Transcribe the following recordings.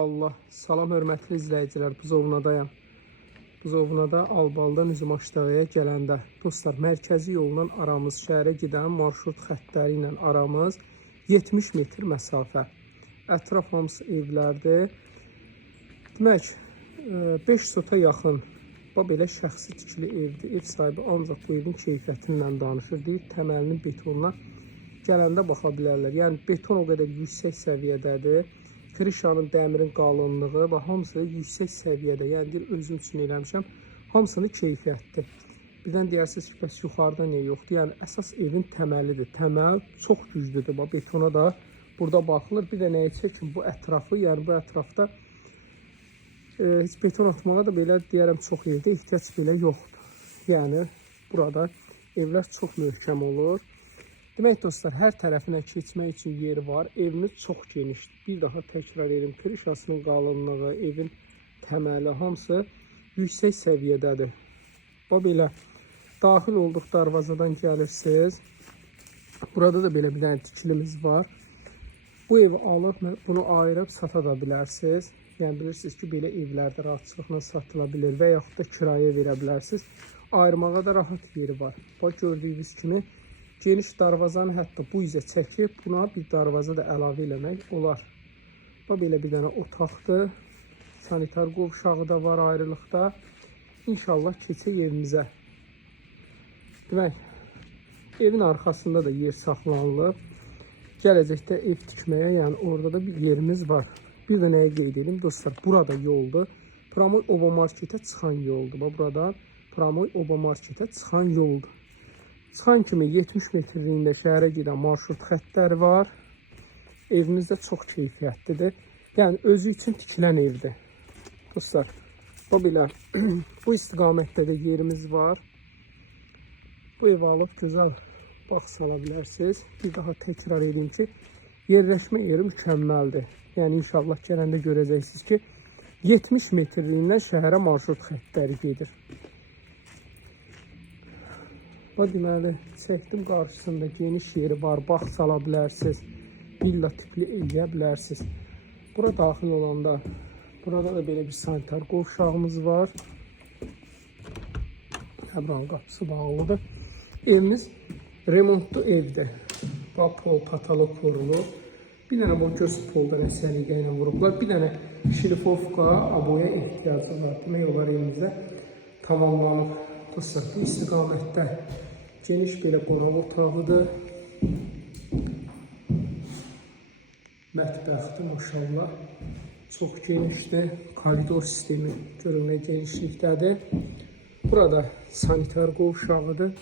Allah, salam hörmətli izləyicilər, Buzovnadayam. Buzovnada Albaldan Üzümaşdağıya gələndə, dostlar, mərkəzi yolla aramız, şəhərə gedən marşrut xəttləri ilə aramız 70 metr məsafə. Ətraf hamısı evlərdir. Demək, 5 sota yaxın belə şəxsi tikili evdir. Ev sahibi ancaq bu evin keyfiyyətindən danışır. Deyir, təməlinin betonuna gələndə baxa bilərlər. Yəni, beton o qədər yüksək səviyyədədir. Krişanın, dəmirin qalınlığı və hamısı yüksək səviyyədə. Yəni, deyir, özüm üçün eləmişəm. Hamısını keyfiyyətdir. Birdən deyirsiniz ki, bəs yuxarıda niyə yoxdur? Yəni, əsas evin təməlidir. Təməl çox güclüdür. Betona da burada baxılır. Bir də nəyə çəkin? Bu ətrafı, yəni bu ətrafda heç beton atmağa da belə deyərəm çox evdə ehtiyac belə yoxdur. Yəni, burada evlər çox möhkəm olur. Demək dostlar, hər tərəfinə keçmək üçün yeri var. Evimiz çox genişdir. Bir daha təkrar edim, krişasının qalınlığı, evin təməli hamısı yüksək səviyyədədir. Belə daxil olduq darvazadan gəlirsiniz. Burada da belə bir dənə tikilimiz var. Bu evi alıb bunu ayırıb sata da bilərsiniz. Yəni bilirsiniz ki, belə evlərdə rahatçılıqla satıla bilir və yaxud da kirayə verə bilərsiniz. Ayırmağa da rahat yeri var. Bax, gördüyünüz kimi geniş darvazanı hətta bu üzə çəkib buna bir darvaza da əlavə eləmək olar. Belə bir dənə otaqdır. Sanitar qovşağı da var ayrılıqda. İnşallah keçək evimizə. Demək, evin arxasında da yer saxlanılıb. Gələcəkdə ev tikməyə, yəni orada da bir yerimiz var. Bir də nəyə qeyd edim dostlar, burada yoldur. Pramoy Oba Marketə çıxan yoldur. Buradan Pramoy Oba Marketə çıxan yoldur. Çıxan kimi 70 metrliyində şəhərə gedən marşrut xəttləri var. Evimiz də çox keyfiyyətlidir. Yəni, özü üçün tikilən evdir. Dostlar, belə bu istiqamətdə də yerimiz var. Bu evi alıb gözəl bax sala bilərsiniz. Bir daha təkrar edeyim ki, yerləşmə yeri mükəmməldir. Yəni, inşallah gələndə görəcəksiniz ki, 70 metrliyindən şəhərə marşrut xəttləri gedir. Deməli, çəkdim qarşısında geniş yeri var, bax sala bilərsiniz, villa tipli eləyə bilərsiniz. Bura daxil olanda, burada da belə bir sanitar qovşağımız var. Buranın qapısı bağlıdır. Evimiz remontlu evdir. Pol, patalok vurulur. Bir dənə bu göz poldan əsəliqə ilə vurublar. Bir dənə şilifovka, aboya ehtiyacı var. Demək olar evimizdə tamamlanıb. Dostlar, bu istiqamətdə geniş belə qonaq otağıdır. Mətbəxdir, maşallah. Çox genişdir. Koridor sistemi görünmək genişlikdədir. Burada sanitar qovşağıdır.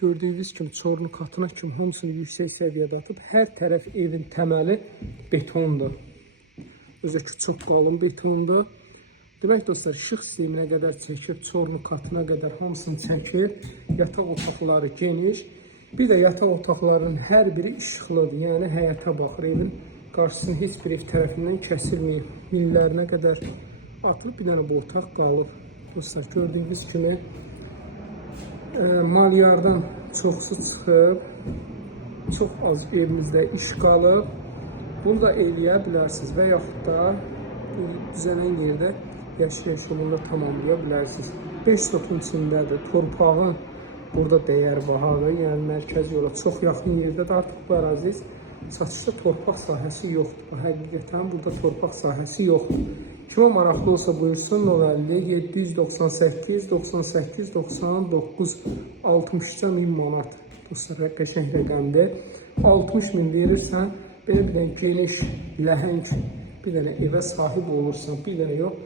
Gördüyünüz kimi çorlu katına kimi hamısını yüksək səviyyədə atıb. Hər tərəf evin təməli betondur. Özəki çox qalın betondur. Demək dostlar, işıq sisteminə qədər çəkib, çorlu katına qədər hamısını çəkir. Yataq otaqları geniş. Bir də yataq otaqlarının hər biri işıqlıdır. Yəni həyətə baxır. Evin qarşısını heç bir ev tərəfindən kəsilməyib. Millərinə qədər atılıb. Bir dənə bu otaq qalıb. Dostlar, gördüyünüz kimi malyardan çoxsu çıxıb, çox az evimizdə iş qalıb. Bunu da eləyə bilərsiniz və yaxud da düzələn yerdə yaşayışımında tamamlaya bilərsiniz. 5 sotun içindədir, torpağın burada dəyər bahadır, yəni mərkəzi yola çox yaxın yerdə də artıq bu ərazi satışda torpaq sahəsi yoxdur. Həqiqətən burada torpaq sahəsi yoxdur. Kimə maraqlı olsa buyursun, 050 798 98 99 60.000 manat. Dostlar, qəşəng rəqəmdir. 60.000 verirsən, belə bir dənə geniş, ləhəng bir dənə evə sahib olursan, bir dənə yox,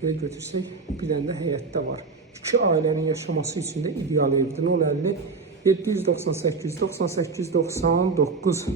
belə götürsək, bir dənə də həyətdə var. 2 ailənin yaşaması üçün də ideal evdir. 050 798 98 99